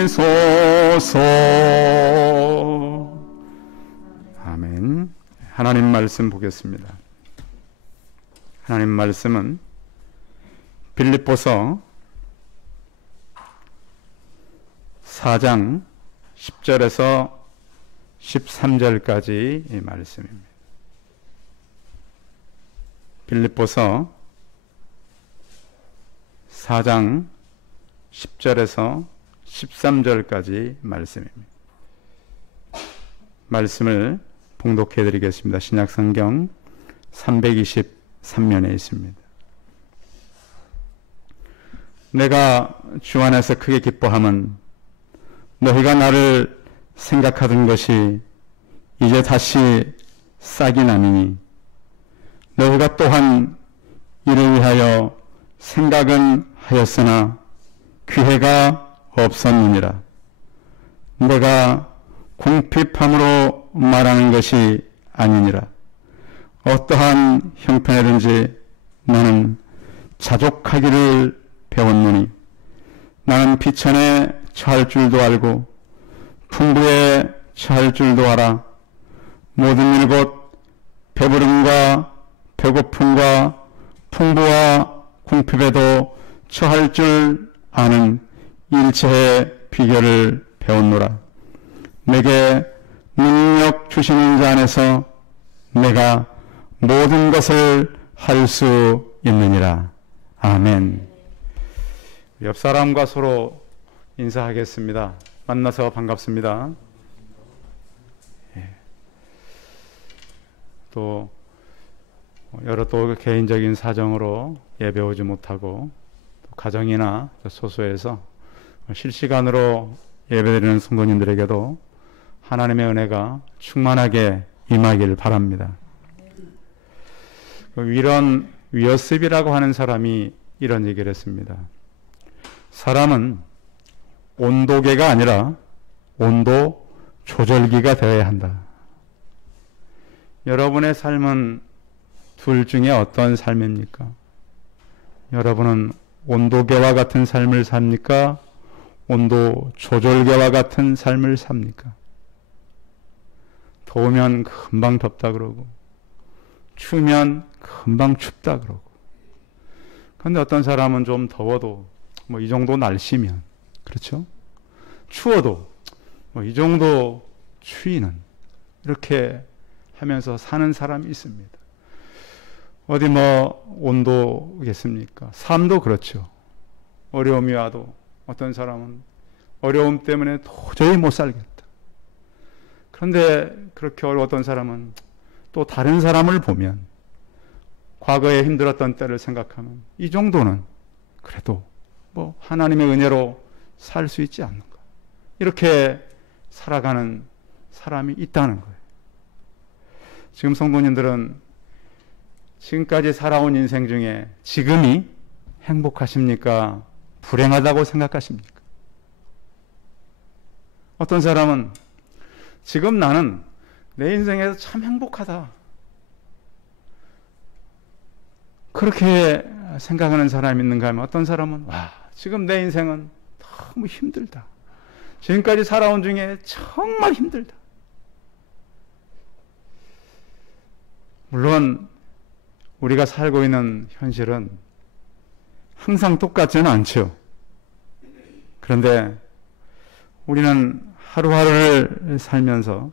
하시소서. 아멘. 하나님 말씀 보겠습니다. 하나님 말씀은 빌립보서 4장 10절에서 13절까지 이 말씀입니다. 빌립보서 4장 10절에서 13절까지 말씀입니다. 말씀을 봉독해 드리겠습니다. 신약성경 323면에 있습니다. 내가 주 안에서 크게 기뻐함은 너희가 나를 생각하던 것이 이제 다시 싹이 나니 너희가 또한 이를 위하여 생각은 하였으나 기회가 없었느니라. 내가 궁핍함으로 말하는 것이 아니니라. 어떠한 형편이든지 나는 자족하기를 배웠노니 나는 비천에 처할 줄도 알고 풍부에 처할 줄도 알아. 모든 일 곧 배부름과 배고픔과 풍부와 궁핍에도 처할 줄 아는 일체의 비결을 배웠노라. 내게 능력 주시는 자 안에서 내가 모든 것을 할 수 있느니라. 아멘. 옆 사람과 서로 인사하겠습니다. 만나서 반갑습니다. 또 여러 또 개인적인 사정으로 예배 오지 못하고 또 가정이나 소소해서 실시간으로 예배드리는 성도님들에게도 하나님의 은혜가 충만하게 임하기를 바랍니다. 위런 위어습이라고 하는 사람이 이런 얘기를 했습니다. 사람은 온도계가 아니라 온도 조절기가 되어야 한다. 여러분의 삶은 둘 중에 어떤 삶입니까? 여러분은 온도계와 같은 삶을 삽니까? 온도 조절계와 같은 삶을 삽니까? 더우면 금방 덥다 그러고 추우면 금방 춥다 그러고. 그런데 어떤 사람은 좀 더워도 이 정도 날씨면, 그렇죠? 추워도 이 정도 추위는, 이렇게 하면서 사는 사람이 있습니다. 어디 온도겠습니까? 삶도 그렇죠. 어려움이 와도 어떤 사람은 어려움 때문에 도저히 못 살겠다. 그런데 그렇게 어려웠던 사람은 또 다른 사람을 보면 과거에 힘들었던 때를 생각하면 이 정도는 그래도 하나님의 은혜로 살 수 있지 않는가. 이렇게 살아가는 사람이 있다는 거예요. 지금 성도님들은 지금까지 살아온 인생 중에 지금이 행복하십니까? 불행하다고 생각하십니까? 어떤 사람은 지금 나는 내 인생에서 참 행복하다, 그렇게 생각하는 사람이 있는가 하면, 어떤 사람은 지금 내 인생은 너무 힘들다, 지금까지 살아온 중에 정말 힘들다. 물론 우리가 살고 있는 현실은 항상 똑같지는 않죠. 그런데 우리는 하루하루를 살면서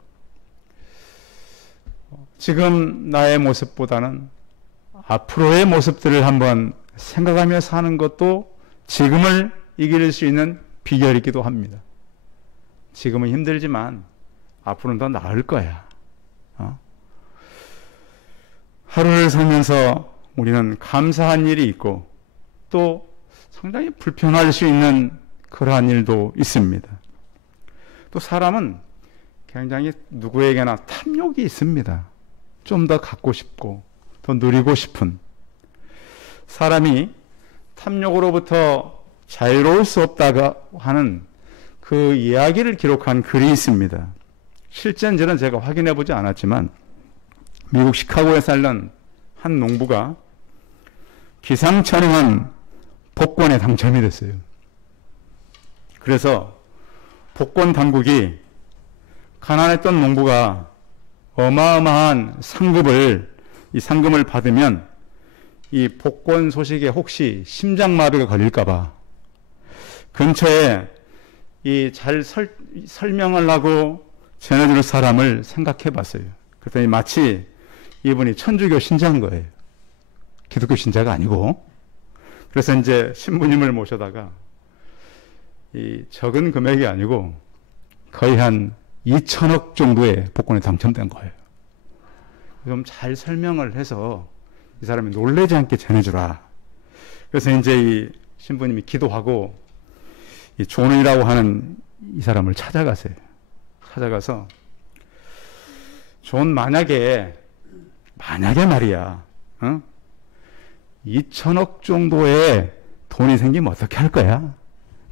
지금 나의 모습보다는 앞으로의 모습들을 한번 생각하며 사는 것도 지금을 이길 수 있는 비결이기도 합니다. 지금은 힘들지만 앞으로는 더 나을 거야. 하루를 살면서 우리는 감사한 일이 있고 또 상당히 불편할 수 있는 그러한 일도 있습니다. 또 사람은 굉장히 누구에게나 탐욕이 있습니다. 좀 더 갖고 싶고 더 누리고 싶은. 사람이 탐욕으로부터 자유로울 수 없다고 하는 그 이야기를 기록한 글이 있습니다. 실제인지는 제가 확인해 보지 않았지만 미국 시카고에 살던 한 농부가 기상천외한 복권에 당첨이 됐어요. 그래서 복권 당국이 가난했던 농부가 어마어마한 이 상금을 받으면 이 복권 소식에 혹시 심장마비가 걸릴까봐 근처에 이 잘 설명을 하고 전해줄 사람을 생각해 봤어요. 그랬더니 마치 이분이 천주교 신자인 거예요. 기독교 신자가 아니고. 그래서 이제 신부님을 모셔다가 이 적은 금액이 아니고 거의 한 2천억 정도의 복권에 당첨된 거예요. 좀 잘 설명을 해서 이 사람이 놀라지 않게 전해주라. 그래서 이제 이 신부님이 기도하고 이 존이라고 하는 이 사람을 찾아가세요. 찾아가서 존 만약에 말이야, 2천억 정도의 돈이 생기면 어떻게 할 거야?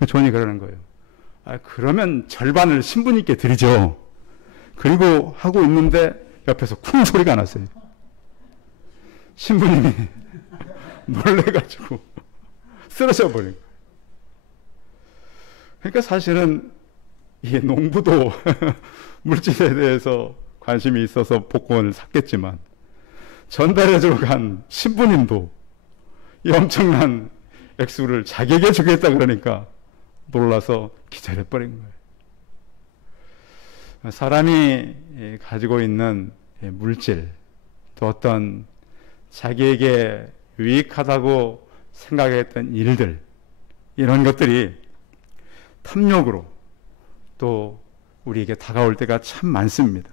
존이 그러는 거예요. 그러면 절반을 신부님께 드리죠. 그리고 하고 있는데 옆에서 쿵 소리가 났어요. 신부님이 놀래가지고 쓰러져 버린 거예요. 그러니까 사실은 이 농부도 물질에 대해서 관심이 있어서 복권을 샀겠지만 전달해주러 간 신부님도 이 엄청난 액수를 자기에게 주겠다 그러니까 놀라서 기절해버린 거예요. 사람이 가지고 있는 물질, 또 어떤 자기에게 유익하다고 생각했던 일들, 이런 것들이 탐욕으로 또 우리에게 다가올 때가 참 많습니다.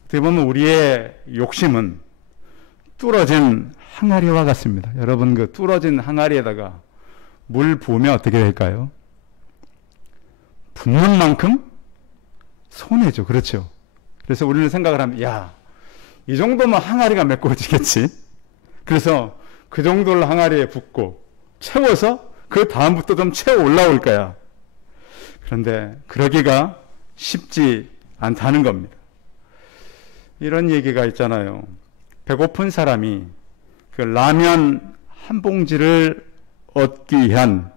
어떻게 보면 우리의 욕심은 뚫어진 항아리와 같습니다. 여러분, 그 뚫어진 항아리에다가 물 부으면 어떻게 될까요? 붓는 만큼 손해죠. 그렇죠? 그래서 우리는 생각을 하면, 이 정도면 항아리가 메꿔지겠지. 그래서 그 정도를 항아리에 붓고 채워서 그 다음부터 좀 채워 올라올 거야. 그런데 그러기가 쉽지 않다는 겁니다. 이런 얘기가 있잖아요. 배고픈 사람이 그 라면 한 봉지를 얻기 위한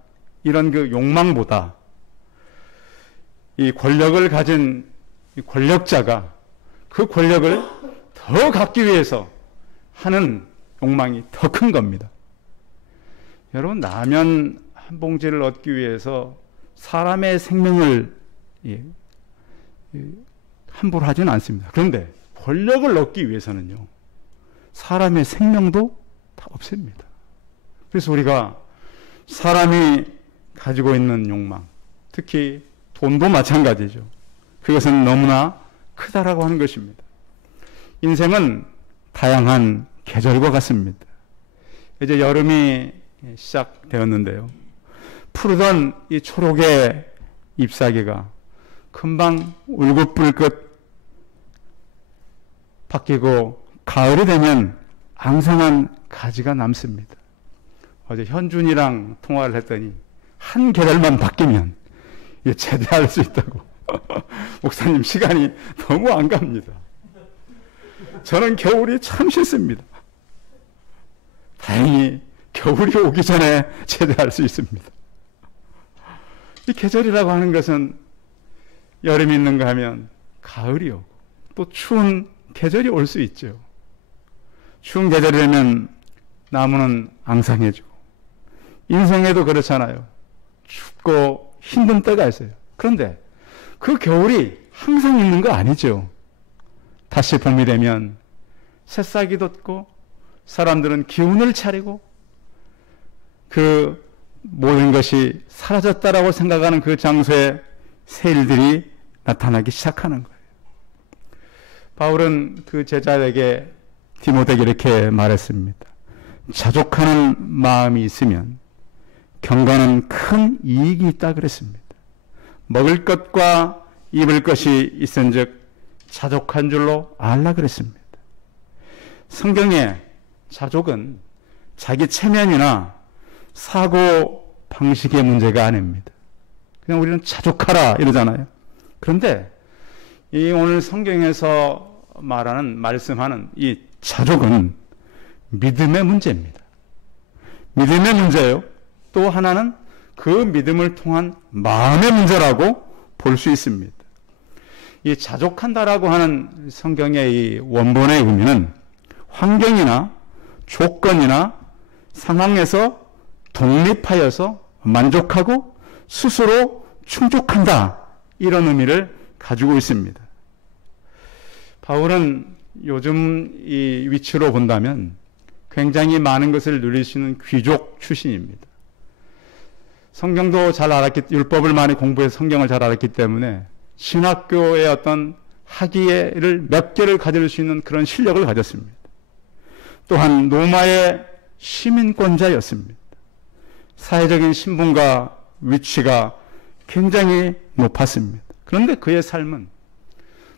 이런 그 욕망보다 이 권력을 가진 이 권력자가 그 권력을 더 갖기 위해서 하는 욕망이 더 큰 겁니다. 여러분, 라면 한 봉지를 얻기 위해서 사람의 생명을 함부로 하지는 않습니다. 그런데 권력을 얻기 위해서는요, 사람의 생명도 다 없습니다. 그래서 우리가 사람이 가지고 있는 욕망, 특히 돈도 마찬가지죠. 그것은 너무나 크다라고 하는 것입니다. 인생은 다양한 계절과 같습니다. 이제 여름이 시작되었는데요. 푸르던 이 초록의 잎사귀가 금방 울긋불긋 바뀌고 가을이 되면 앙상한 가지가 남습니다. 어제 현준이랑 통화를 했더니 한 계절만 바뀌면 제대할 수 있다고. 목사님, 시간이 너무 안 갑니다. 저는 겨울이 참 싫습니다. 다행히 겨울이 오기 전에 제대할 수 있습니다. 이 계절이라고 하는 것은 여름이 있는가 하면 가을이 오고 또 추운 계절이 올 수 있죠. 추운 계절이 되면 나무는 앙상해지고, 인생에도 그렇잖아요. 춥고 힘든 때가 있어요. 그런데 그 겨울이 항상 있는 거 아니죠. 다시 봄이 되면 새싹이 돋고 사람들은 기운을 차리고 그 모든 것이 사라졌다라고 생각하는 그 장소에 새 일들이 나타나기 시작하는 거예요. 바울은 그 제자에게, 디모데에게 이렇게 말했습니다. 자족하는 마음이 있으면 경건은 큰 이익이 있다 그랬습니다. 먹을 것과 입을 것이 있은즉 자족한 줄로 알라 그랬습니다. 성경에 자족은 자기 체면이나 사고 방식의 문제가 아닙니다. 그냥 우리는 자족하라 이러잖아요. 그런데 이 오늘 성경에서 말씀하는 이 자족은 믿음의 문제입니다. 믿음의 문제예요. 또 하나는 그 믿음을 통한 마음의 문제라고 볼 수 있습니다. 이 자족한다라고 하는 성경의 이 원본의 의미는 환경이나 조건이나 상황에서 독립하여서 만족하고 스스로 충족한다, 이런 의미를 가지고 있습니다. 바울은 요즘 이 위치로 본다면 굉장히 많은 것을 누릴 수 있는 귀족 출신입니다. 성경도 잘 알았기, 율법을 많이 공부해서 성경을 잘 알았기 때문에 신학교의 어떤 학위를 몇 개를 가질 수 있는 그런 실력을 가졌습니다. 또한 로마의 시민권자였습니다. 사회적인 신분과 위치가 굉장히 높았습니다. 그런데 그의 삶은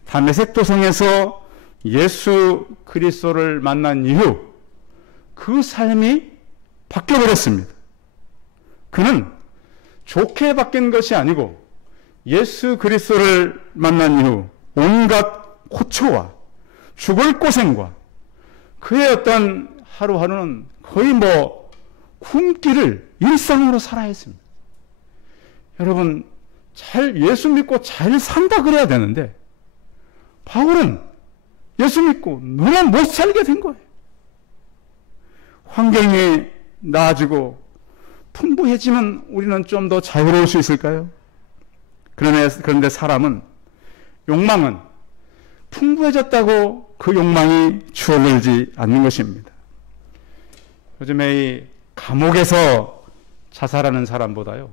다메섹 도성에서 예수 그리스도를 만난 이후 그 삶이 바뀌어버렸습니다. 그는 좋게 바뀐 것이 아니고 예수 그리스도를 만난 이후 온갖 고초와 죽을 고생과 그의 어떤 하루하루는 거의 굶기를 일상으로 살아야 했습니다. 여러분, 예수 믿고 잘 산다 그래야 되는데 바울은 예수 믿고 너무 못 살게 된 거예요. 환경이 나아지고 풍부해지면 우리는 좀 더 자유로울 수 있을까요? 그런데 사람은, 욕망은 풍부해졌다고 그 욕망이 주어들지 않는 것입니다. 요즘에 이 감옥에서 자살하는 사람보다요,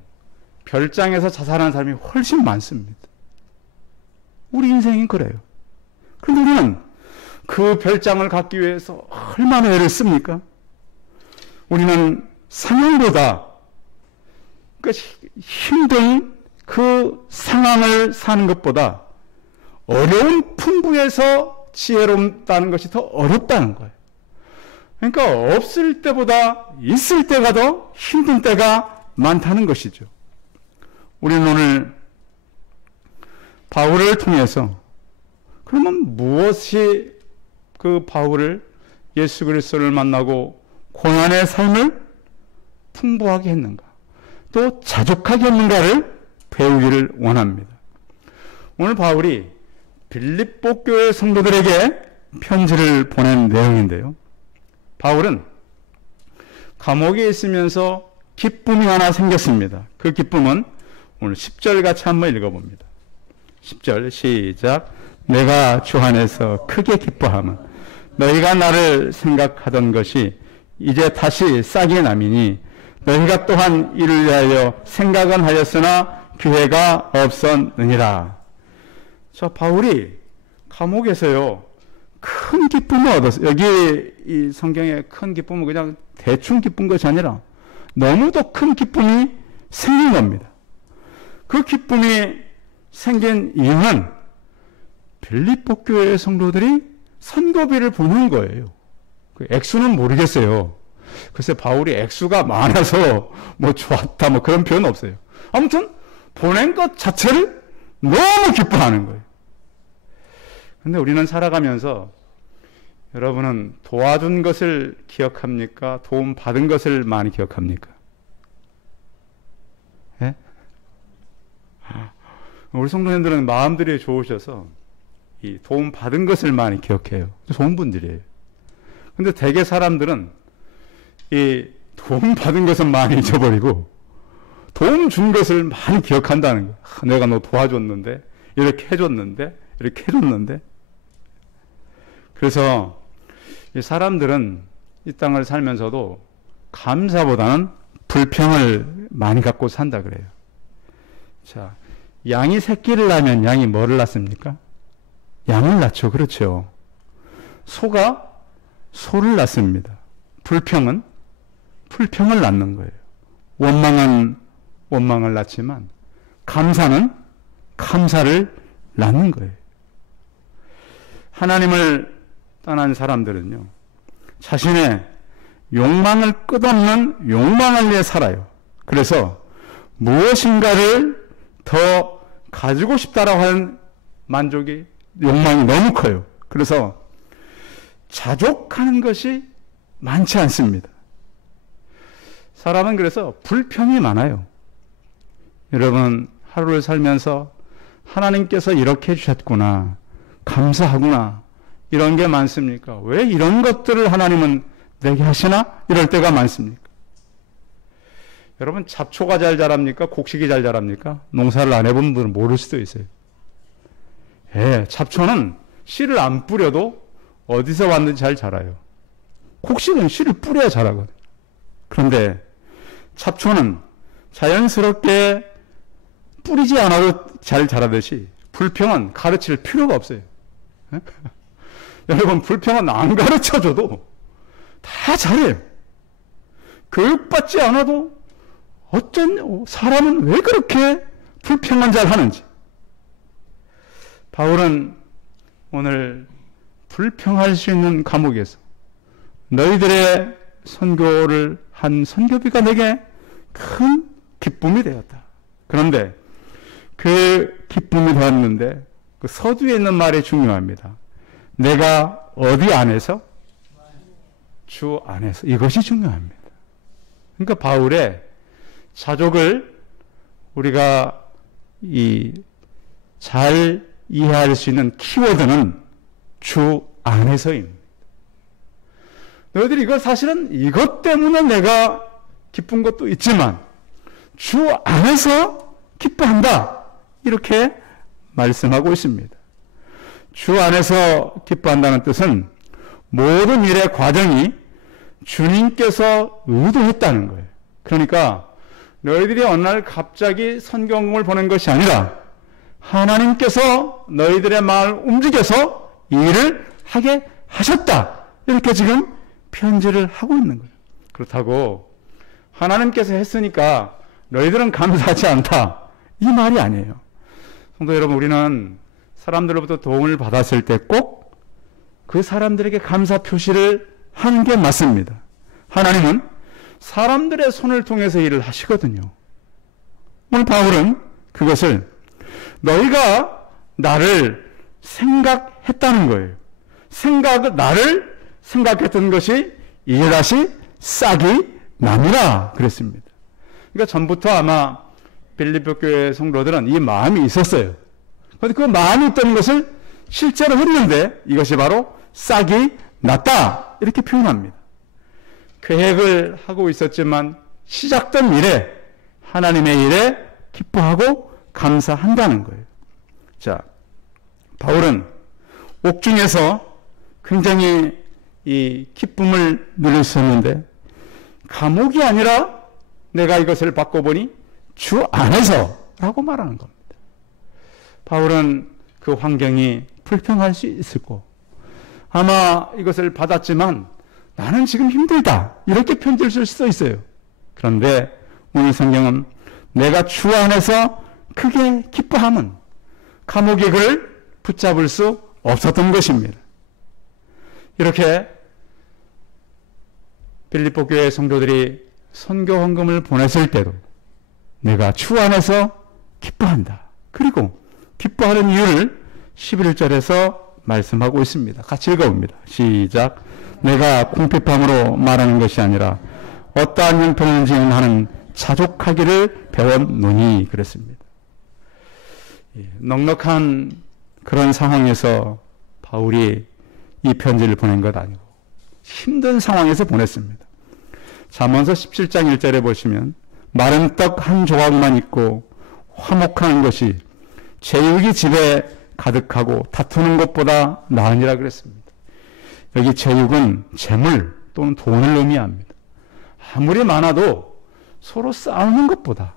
별장에서 자살하는 사람이 훨씬 많습니다. 우리 인생이 그래요. 그런데 우리는 그 별장을 갖기 위해서 얼마나 애를 씁니까? 우리는 상황보다 힘든 그 상황을 사는 것보다 어려운 풍부에서 지혜롭다는 것이 더 어렵다는 거예요. 그러니까 없을 때보다 있을 때가 더 힘든 때가 많다는 것이죠. 우리는 오늘 바울을 통해서 그러면 무엇이 그 바울을, 예수 그리스도를 만나고 고난의 삶을 풍부하게 했는가, 또 자족하게 했는가를 배우기를 원합니다. 오늘 바울이 빌립보 교회 성도들에게 편지를 보낸 내용인데요. 바울은 감옥에 있으면서 기쁨이 하나 생겼습니다. 그 기쁨은 오늘 10절 같이 한번 읽어봅니다. 10절 시작. 내가 주 안에서 크게 기뻐함은 너희가 나를 생각하던 것이 이제 다시 싹이 남이니 너희가 또한 이를 위하여 생각은 하였으나 기회가 없었느니라. 자, 바울이 감옥에서요, 큰 기쁨을 얻었어요. 여기 이 성경의 큰 기쁨은 그냥 대충 기쁜 것이 아니라 너무도 큰 기쁨이 생긴 겁니다. 그 기쁨이 생긴 이유는 빌립보 교회의 성도들이 선교비를 보낸 거예요. 그 액수는 모르겠어요. 글쎄, 바울이 액수가 많아서 좋았다 그런 표현은 없어요. 아무튼 보낸 것 자체를 너무 기뻐하는 거예요. 근데 우리는 살아가면서, 여러분은 도와준 것을 기억합니까? 도움 받은 것을 많이 기억합니까? 예? 우리 성도님들은 마음들이 좋으셔서 이 도움 받은 것을 많이 기억해요. 좋은 분들이에요. 근데 대개 사람들은 이 도움 받은 것은 많이 잊어버리고 도움 준 것을 많이 기억한다는 거예요. 내가 너 도와줬는데, 이렇게 해줬는데, 이렇게 해줬는데. 그래서 이 사람들은 이 땅을 살면서도 감사보다는 불평을 많이 갖고 산다 그래요. 자, 양이 새끼를 낳으면 양이 뭐를 낳습니까? 양을 낳죠. 그렇죠. 소가 소를 낳습니다. 불평은 불평을 낳는 거예요. 원망은 원망을 낳지만 감사는 감사를 낳는 거예요. 하나님을 떠난 사람들은요, 자신의 욕망을 끝없는 욕망을 위해 살아요. 그래서 무엇인가를 더 가지고 싶다라고 하는 욕망이 너무 커요. 그래서 자족하는 것이 많지 않습니다. 사람은 그래서 불평이 많아요. 여러분, 하루를 살면서 하나님께서 이렇게 해주셨구나, 감사하구나, 이런 게 많습니까? 왜 이런 것들을 하나님은 내게 하시나? 이럴 때가 많습니까? 여러분, 잡초가 잘 자랍니까? 곡식이 잘 자랍니까? 농사를 안 해본 분들은 모를 수도 있어요. 예, 잡초는 씨를 안 뿌려도 어디서 왔는지 잘 자라요. 곡식은 씨를 뿌려야 자라거든요. 그런데 잡초는 자연스럽게 뿌리지 않아도 잘 자라듯이 불평은 가르칠 필요가 없어요. 여러분, 불평은 안 가르쳐줘도 다 잘해요. 교육받지 않아도 어쩐 사람은 왜 그렇게 불평만 잘 하는지. 바울은 오늘 불평할 수 있는 과목에서 너희들의 선교를 한 선교비가 내게 큰 기쁨이 되었다. 그런데 그 기쁨이 되었는데 그 서두에 있는 말이 중요합니다. 내가 어디 안에서? 주 안에서. 이것이 중요합니다. 그러니까 바울의 자족을 우리가 잘 이해할 수 있는 키워드는 주 안에서입니다. 너희들이 이걸 사실은 이것 때문에 내가 기쁜 것도 있지만 주 안에서 기뻐한다. 이렇게 말씀하고 있습니다. 주 안에서 기뻐한다는 뜻은 모든 일의 과정이 주님께서 의도했다는 거예요. 그러니까 너희들이 어느 날 갑자기 선경을 보낸 것이 아니라 하나님께서 너희들의 마음을 움직여서 이 일을 하게 하셨다. 이렇게 지금 편지를 하고 있는 거예요. 그렇다고 하나님께서 했으니까 너희들은 감사하지 않다. 이 말이 아니에요. 성도 여러분, 우리는 사람들로부터 도움을 받았을 때 꼭 그 사람들에게 감사 표시를 하는 게 맞습니다. 하나님은 사람들의 손을 통해서 일을 하시거든요. 오늘 바울은 그것을 너희가 나를 생각했다는 거예요. 나를 생각했던 것이 이제 다시 싹이 나니라 그랬습니다. 그러니까 전부터 아마 빌립보 교회 성도들은 이 마음이 있었어요. 그런데 그 마음이 있던 것을 실제로 했는데 이것이 바로 싹이 났다. 이렇게 표현합니다. 계획을 하고 있었지만 시작된 일에 하나님의 일에 기뻐하고 감사한다는 거예요. 자, 바울은 옥중에서 굉장히 이 기쁨을 누렸었는데 감옥이 아니라 내가 이것을 바꿔보니 주 안에서라고 말하는 겁니다. 바울은 그 환경이 불평할 수 있을 거 아마 이것을 받았지만 나는 지금 힘들다 이렇게 편지를 쓸 수도 있어요. 그런데 오늘 성경은 내가 주 안에서 크게 기뻐함은 감옥이 그를 붙잡을 수 없었던 것입니다. 이렇게 빌립보 교회 성도들이 선교 헌금을 보냈을 때도 내가 주 안에서 기뻐한다. 그리고 기뻐하는 이유를 11절에서 말씀하고 있습니다. 같이 읽어봅니다. 시작. 내가 궁핍함으로 말하는 것이 아니라 어떠한 형편인지는 하는 자족하기를 배웠노니 그랬습니다. 넉넉한 그런 상황에서 바울이 이 편지를 보낸 것 아니고 힘든 상황에서 보냈습니다. 잠언서 17장 1절에 보시면 마른 떡 한 조각만 있고 화목하는 것이 제육이 집에 가득하고 다투는 것보다 나으니라 그랬습니다. 여기 제육은 재물 또는 돈을 의미합니다. 아무리 많아도 서로 싸우는 것보다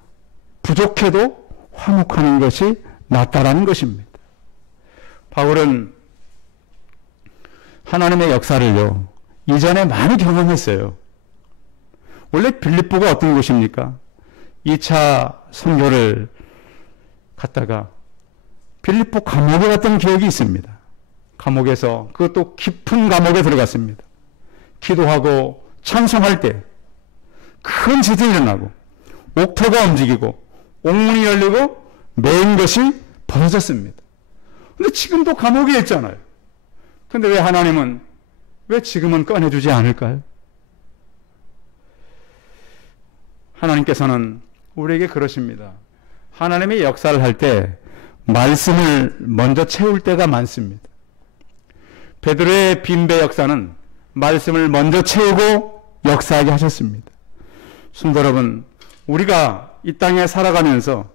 부족해도 화목하는 것이 낫다라는 것입니다. 바울은 하나님의 역사를요, 이전에 많이 경험했어요. 원래 빌립보가 어떤 곳입니까? 2차 선교를 갔다가 빌립보 감옥에 갔던 기억이 있습니다. 감옥에서, 그것도 깊은 감옥에 들어갔습니다. 기도하고 찬송할 때 큰 지진이 일어나고 옥토가 움직이고 옥문이 열리고 메인 것이 벌어졌습니다. 근데 지금도 감옥에 있잖아요. 근데 왜 하나님은 왜 지금은 꺼내주지 않을까요? 하나님께서는 우리에게 그러십니다. 하나님의 역사를 할 때 말씀을 먼저 채울 때가 많습니다. 베드로의 빈배 역사는 말씀을 먼저 채우고 역사하게 하셨습니다. 성도 여러분, 우리가 이 땅에 살아가면서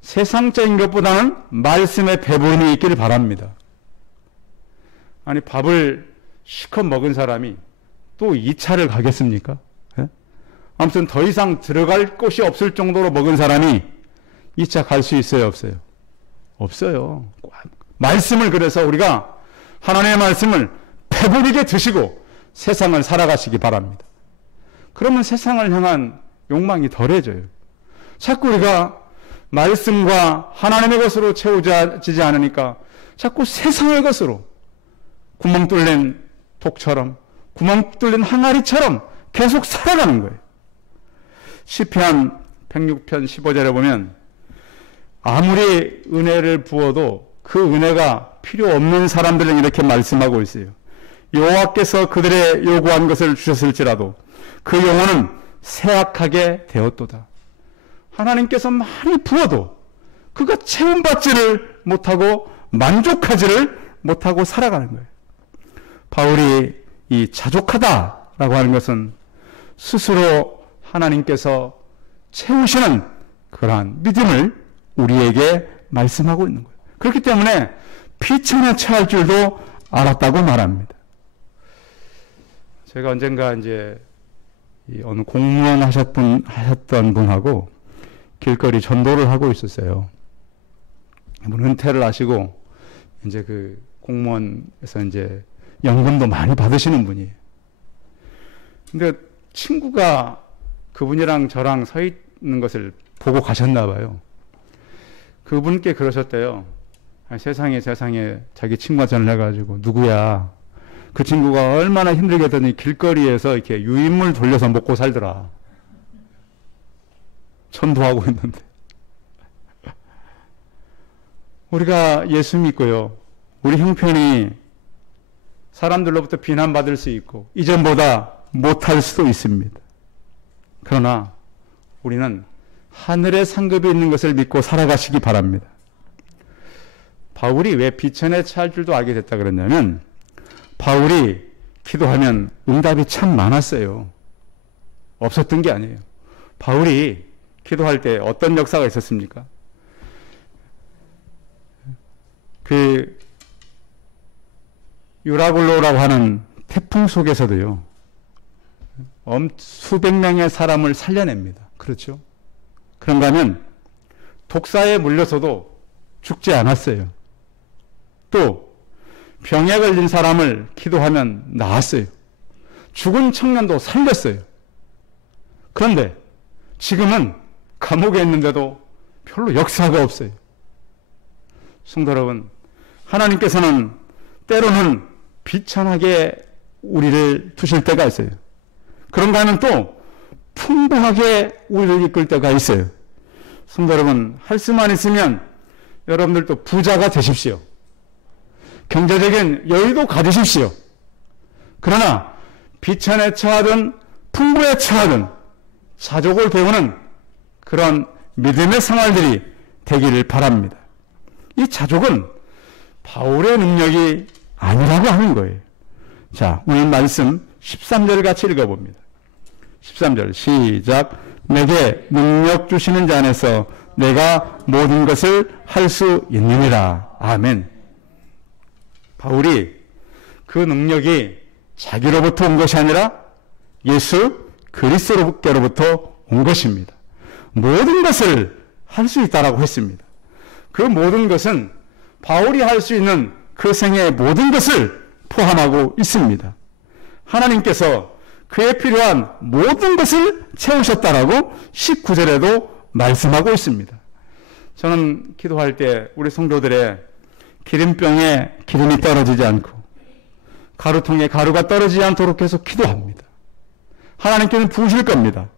세상적인 것보다는 말씀의 배분이 있기를 바랍니다. 아니, 밥을 실컷 먹은 사람이 또 2차를 가겠습니까? 예? 아무튼 더 이상 들어갈 곳이 없을 정도로 먹은 사람이 2차 갈 수 있어요, 없어요? 없어요. 말씀을, 그래서 우리가 하나님의 말씀을 배부르게 드시고 세상을 살아가시기 바랍니다. 그러면 세상을 향한 욕망이 덜해져요. 자꾸 우리가 말씀과 하나님의 것으로 채워지지 않으니까 자꾸 세상의 것으로 구멍 뚫린 독처럼, 구멍 뚫린 항아리처럼 계속 살아가는 거예요. 시편 106편 15절에 보면 아무리 은혜를 부어도 그 은혜가 필요 없는 사람들은 이렇게 말씀하고 있어요. 여호와께서 그들의 요구한 것을 주셨을지라도 그 영혼은 쇠약하게 되었도다. 하나님께서 많이 부어도 그가 채움받지를 못하고 만족하지를 못하고 살아가는 거예요. 바울이 이 자족하다라고 하는 것은 스스로 하나님께서 채우시는 그러한 믿음을 우리에게 말씀하고 있는 거예요. 그렇기 때문에 피천에 처할 줄도 알았다고 말합니다. 제가 언젠가 이제 어느 공무원 하셨던 분하고 길거리 전도를 하고 있었어요. 이분 은퇴를 하시고 이제 그 공무원에서 이제 연금도 많이 받으시는 분이에요. 근데 친구가 그분이랑 저랑 서 있는 것을 보고 가셨나 봐요. 그분께 그러셨대요. 세상에 자기 친구가 전화해가지고 누구야? 그 친구가 얼마나 힘들게 했더니 길거리에서 이렇게 유인물 돌려서 먹고 살더라. 전도하고 있는데. 우리가 예수 믿고요, 우리 형편이 사람들로부터 비난받을 수 있고 이전보다 못할 수도 있습니다. 그러나 우리는 하늘의 상급이 있는 것을 믿고 살아가시기 바랍니다. 바울이 왜 비천에 처할 줄도 알게 됐다 그랬냐면, 바울이 기도하면 응답이 참 많았어요. 없었던 게 아니에요. 바울이 기도할 때 어떤 역사가 있었습니까? 그 유라굴로라고 하는 태풍 속에서도요, 수백 명의 사람을 살려냅니다. 그렇죠? 그런가 하면 독사에 물려서도 죽지 않았어요. 또 병에 걸린 사람을 기도하면 나았어요. 죽은 청년도 살렸어요. 그런데 지금은 감옥에 있는데도 별로 역사가 없어요. 성도 여러분, 하나님께서는 때로는 비천하게 우리를 두실 때가 있어요. 그런가 하면 또 풍부하게 우리를 이끌 때가 있어요. 성도 여러분, 할 수만 있으면 여러분들도 부자가 되십시오. 경제적인 여유도 가지십시오. 그러나 비천에 처하든 풍부에 처하든 자족을 배우는 그런 믿음의 생활들이 되기를 바랍니다. 이 자족은 바울의 능력이 아니라고 하는 거예요. 자, 오늘 말씀 13절 같이 읽어봅니다. 13절 시작. 내게 능력 주시는 자 안에서 내가 모든 것을 할 수 있느니라. 아멘. 바울이 그 능력이 자기로부터 온 것이 아니라 예수 그리스도께로부터 온 것입니다. 모든 것을 할 수 있다라고 했습니다. 그 모든 것은 바울이 할 수 있는 그 생애의 모든 것을 포함하고 있습니다. 하나님께서 그에 필요한 모든 것을 채우셨다라고 19절에도 말씀하고 있습니다. 저는 기도할 때 우리 성도들의 기름병에 기름이 떨어지지 않고 가루통에 가루가 떨어지지 않도록 계속 기도합니다. 하나님께는 부으실 겁니다.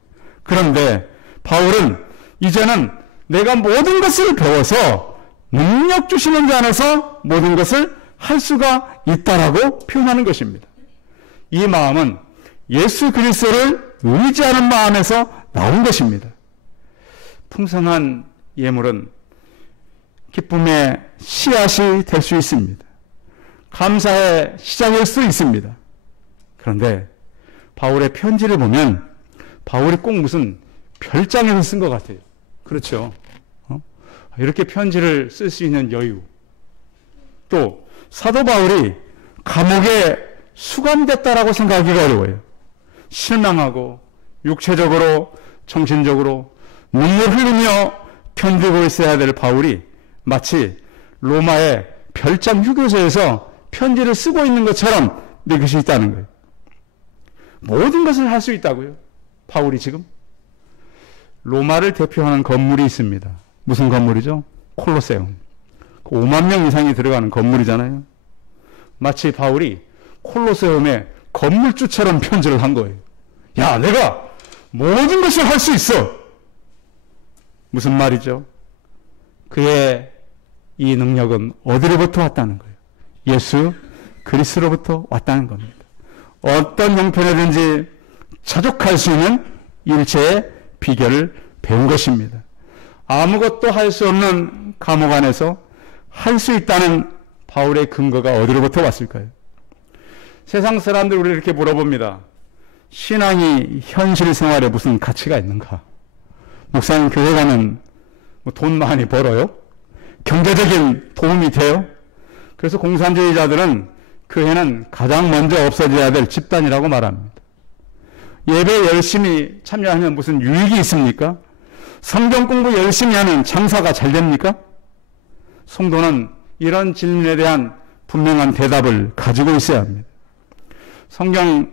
그런데 바울은 이제는 내가 모든 것을 배워서 능력 주시는 자 안에서 모든 것을 할 수가 있다라고 표현하는 것입니다. 이 마음은 예수 그리스도를 의지하는 마음에서 나온 것입니다. 풍성한 예물은 기쁨의 씨앗이 될 수 있습니다. 감사의 시작일 수 있습니다. 그런데 바울의 편지를 보면 바울이 꼭 무슨 별장에서 쓴 것 같아요. 그렇죠? 이렇게 편지를 쓸 수 있는 여유. 또 사도 바울이 감옥에 수감됐다라고 생각하기가 어려워요. 실망하고 육체적으로 정신적으로 눈물 흘리며 견디고 있어야 될 바울이 마치 로마의 별장 휴게소에서 편지를 쓰고 있는 것처럼 느낄 수 있다는 거예요. 모든 것을 할 수 있다고요. 바울이 지금 로마를 대표하는 건물이 있습니다. 무슨 건물이죠? 콜로세움. 5만 명 이상이 들어가는 건물이잖아요. 마치 바울이 콜로세움의 건물주처럼 편지를 한 거예요. 야, 내가 모든 것을 할 수 있어. 무슨 말이죠? 그의 이 능력은 어디로부터 왔다는 거예요? 예수 그리스도로부터 왔다는 겁니다. 어떤 형편이든지 자족할 수 있는 일체의 비결을 배운 것입니다. 아무것도 할 수 없는 감옥 안에서 할 수 있다는 바울의 근거가 어디로부터 왔을까요? 세상 사람들 우리 이렇게 물어봅니다. 신앙이 현실 생활에 무슨 가치가 있는가? 목사님 교회 가면 돈 많이 벌어요? 경제적인 도움이 돼요? 그래서 공산주의자들은 교회는 가장 먼저 없어져야 될 집단이라고 말합니다. 예배 열심히 참여하면 무슨 유익이 있습니까? 성경 공부 열심히 하면 장사가 잘 됩니까? 성도는 이런 질문에 대한 분명한 대답을 가지고 있어야 합니다. 성경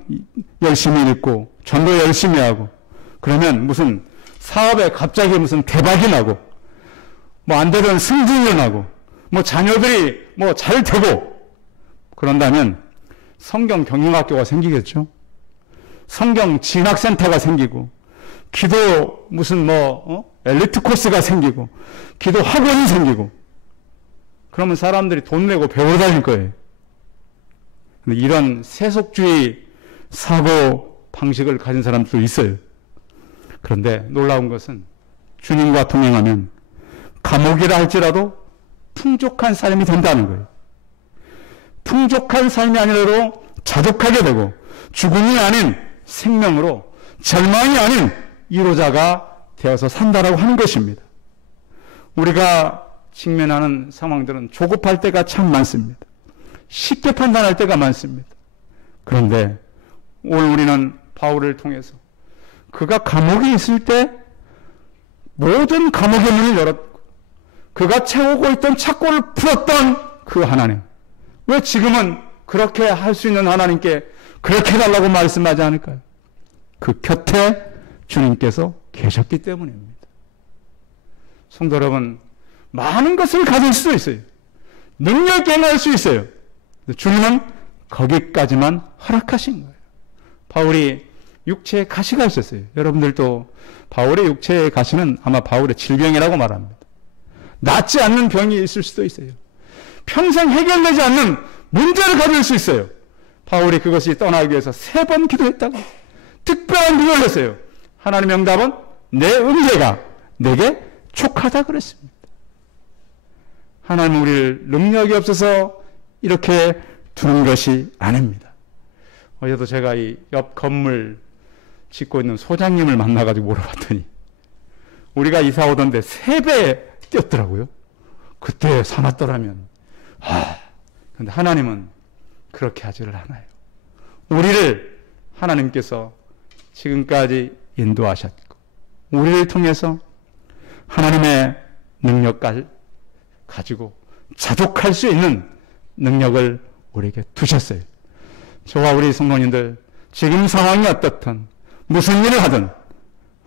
열심히 읽고 전도 열심히 하고 그러면 무슨 사업에 갑자기 무슨 대박이 나고 뭐 안 되던 승진이 나고 뭐 자녀들이 뭐 잘 되고 그런다면 성경 경영학교가 생기겠죠. 성경 진학센터가 생기고 기도 무슨 엘리트 코스가 생기고 기도 학원이 생기고 그러면 사람들이 돈 내고 배우러 다닐 거예요. 근데 이런 세속주의 사고 방식을 가진 사람들도 있어요. 그런데 놀라운 것은 주님과 동행하면 감옥이라 할지라도 풍족한 삶이 된다는 거예요. 풍족한 삶이 아니라도 자족하게 되고 죽음이 아닌 생명으로 절망이 아닌 이로자가 되어서 산다라고 하는 것입니다. 우리가 직면하는 상황들은 조급할 때가 참 많습니다. 쉽게 판단할 때가 많습니다. 그런데 오늘 우리는 바울을 통해서 그가 감옥에 있을 때 모든 감옥의 문을 열었고 그가 채우고 있던 착고를 풀었던 그 하나님, 왜 지금은 그렇게 할 수 있는 하나님께 그렇게 해달라고 말씀하지 않을까요? 그 곁에 주님께서 계셨기 때문입니다. 성도 여러분, 많은 것을 가질 수도 있어요. 능력이 행할 수 있어요. 주님은 거기까지만 허락하신 거예요. 바울이 육체에 가시가 있었어요. 여러분들도 바울의 육체에 가시는 아마 바울의 질병이라고 말합니다. 낫지 않는 병이 있을 수도 있어요. 평생 해결되지 않는 문제를 가질 수 있어요. 바울이 그것이 떠나기 위해서 3번 기도했다고. 특별한 기도를 했어요. 하나님의 응답은 내 은혜가 내게 족하다 그랬습니다. 하나님은 우리를 능력이 없어서 이렇게 두는 것이 아닙니다. 어제도 제가 이 옆 건물 짓고 있는 소장님을 만나가지고 물어봤더니 우리가 이사 오던데 3배 뛰었더라고요. 그때 사놨더라면. 근데 하나님은 그렇게 하지를 않아요. 우리를 하나님께서 지금까지 인도하셨고 우리를 통해서 하나님의 능력을 가지고 자족할 수 있는 능력을 우리에게 두셨어요. 저와 우리 성도님들 지금 상황이 어떻든 무슨 일을 하든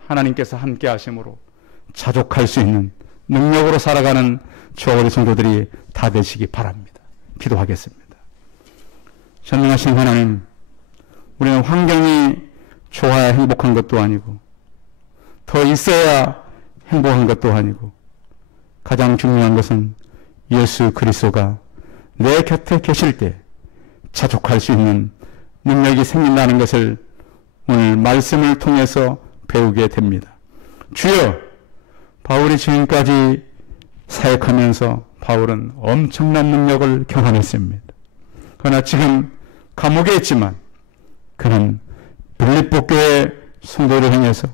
하나님께서 함께 하심으로 자족할 수 있는 능력으로 살아가는 저와 우리 성도들이 다 되시기 바랍니다. 기도하겠습니다. 전능하신 하나님, 우리는 환경이 좋아야 행복한 것도 아니고 더 있어야 행복한 것도 아니고 가장 중요한 것은 예수 그리스도가 내 곁에 계실 때 자족할 수 있는 능력이 생긴다는 것을 오늘 말씀을 통해서 배우게 됩니다. 주여, 바울이 지금까지 사역하면서 바울은 엄청난 능력을 경험했습니다. 그러나 지금 감옥에 있지만 그는 빌립보 교회 성도를 향해서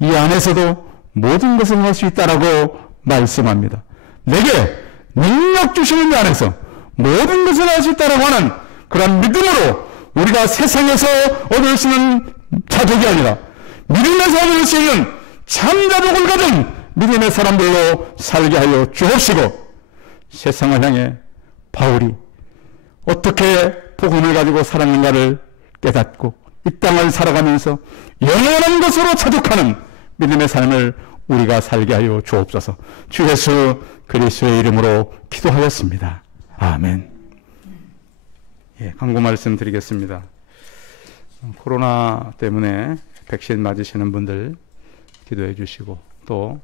이 안에서도 모든 것을 할 수 있다라고 말씀합니다. 내게 능력 주시는 이 안에서 모든 것을 할 수 있다라고 하는 그런 믿음으로 우리가 세상에서 얻을 수 있는 자족이 아니라 믿음에서 얻을 수 있는 참 자족을 가진 믿음의 사람들로 살게 하여 주옵시고, 세상을 향해 바울이 어떻게 복음을 가지고 살았는가를 깨닫고 이 땅을 살아가면서 영원한 것으로 자족하는 믿음의 삶을 우리가 살게 하여 주옵소서. 주 예수 그리스도의 이름으로 기도하였습니다. 아멘. 예, 광고 말씀 드리겠습니다. 코로나 때문에 백신 맞으시는 분들 기도해 주시고, 또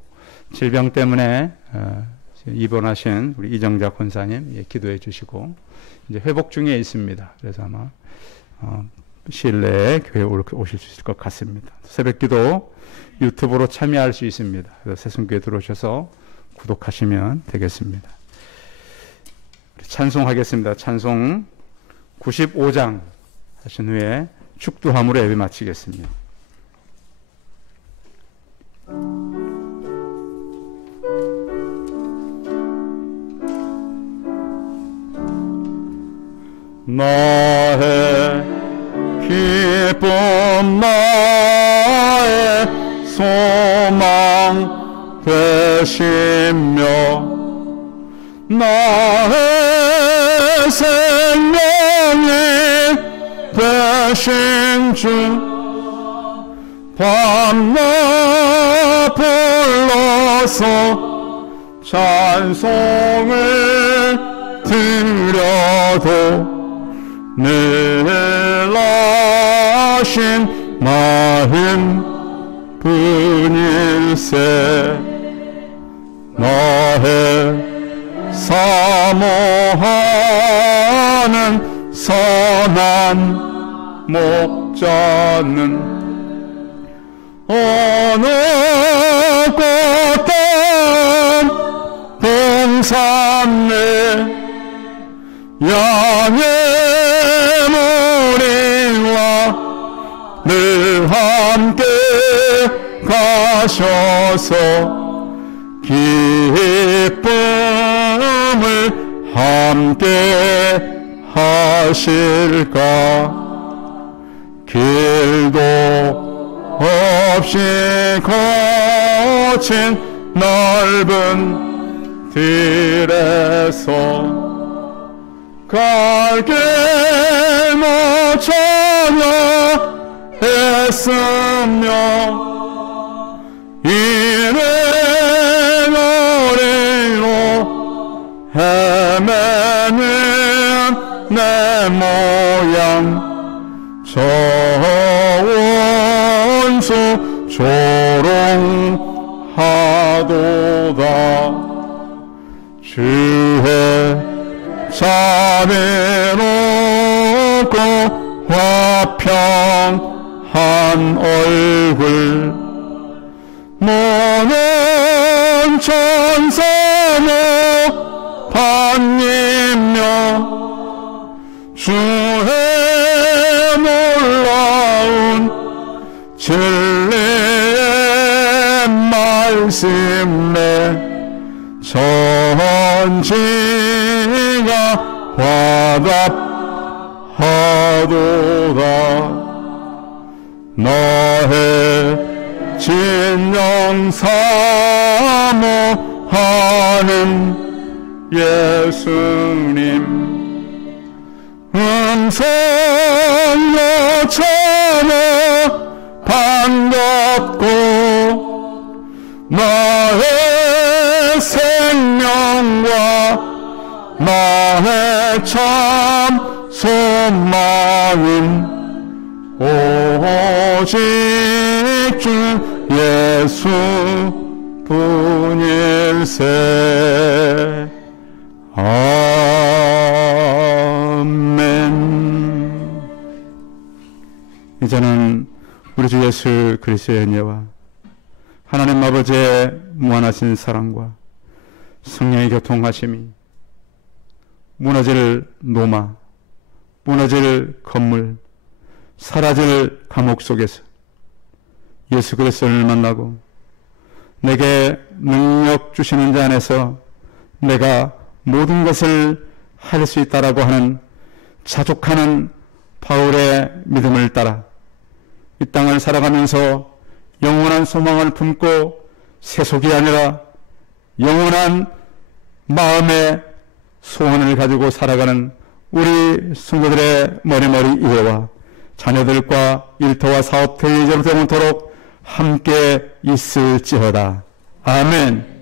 질병 때문에 입원하신 우리 이정자 권사님, 예, 기도해 주시고, 이제 회복 중에 있습니다. 그래서 아마 시일 내에 교회에 오실 수 있을 것 같습니다. 새벽 기도 유튜브로 참여할 수 있습니다. 그래서 새순교회 들어오셔서 구독하시면 되겠습니다. 찬송하겠습니다. 찬송 95장 하신 후에 축도함으로 예배 마치겠습니다. 나의 기쁨 나의 소망 되시며 나의 생명이 되신 주 밤낮 불러서 찬송을 드려도 늘 하신 마음 분일세. 나의 사모하는 선한 목자는 어느 꽃담 동산내 양의 무리와 늘 함께 가셔서 기쁨을 함께 하실까. 길도 없이 거친 넓은 길에서 갈 길 못 찾아 애쓰며 이래저래로 헤매는 내 모양 저 원수 조롱하도다. 주의 자비롭고 화평한 얼굴 모든 천사모 반기며 주의 놀라운 진리의 말씀에 천지가 화답하도다. 너의 진정 사모하는 예수님 음성도 참아 반갑고 나의 생명과 나의 참 소망은 오직 주 예수 분일세. 아멘. 이제는 우리 주 예수 그리스도의 은혜와 하나님 아버지의 무한하신 사랑과 성령의 교통하심이 무너질 노마, 무너질 건물, 사라질 감옥 속에서 예수 그리스도를 만나고 내게 능력 주시는 자 안에서 내가 모든 것을 할 수 있다라고 하는 자족하는 바울의 믿음을 따라 이 땅을 살아가면서 영원한 소망을 품고 세속이 아니라 영원한 마음의 소원을 가지고 살아가는 우리 성도들의 머리머리 이해와 자녀들과 일터와 사업터에 이제부터 영원토록 함께 있을지어다. 아멘.